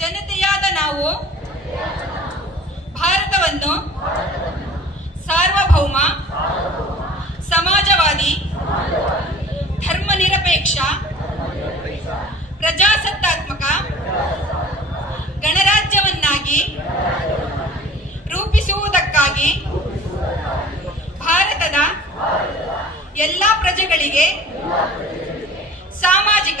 ಜನತೆಯಾದ ನಾವು ಭಾರತವನ್ನು ಸಾರ್ವಭೌಮ ಸಮಾಜವಾದಿ ಧರ್ಮನಿರಪೇಕ್ಷ ಪ್ರಜಾಸತ್ತಾತ್ಮಕ ಗಣರಾಜ್ಯವನ್ನಾಗಿ ರೂಪಿಸುವುದಕ್ಕಾಗಿ ಭಾರತದ ಎಲ್ಲ ಪ್ರಜೆಗಳಿಗೆ ಸಾಮಾಜಿಕ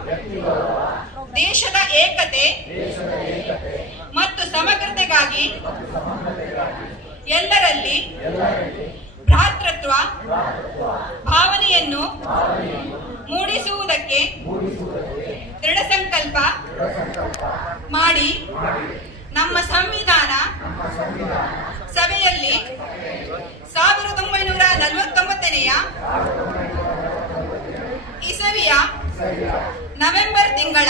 ಮತ್ತು ಸಮಗ್ರತೆಗಾಗಿ ಎಲ್ಲರಲ್ಲಿ ಭ್ರಾತೃತ್ವ, ಭಾವನೆಯನ್ನು ಮೂಡಿಸುವುದಕ್ಕೆ ದೃಢ ಸಂಕಲ್ಪ ಮಾಡಿ ನಮ್ಮ ಸಂವಿಧಾನ ಸಭೆಯಲ್ಲಿ ಸಾವಿರದ ಒಂಬೈನೂರ ನಲವತ್ತೊಂಬತ್ತನೆಯ ಇಸವಿಯ ನವೆಂಬರ್ ತಿಂಗಳ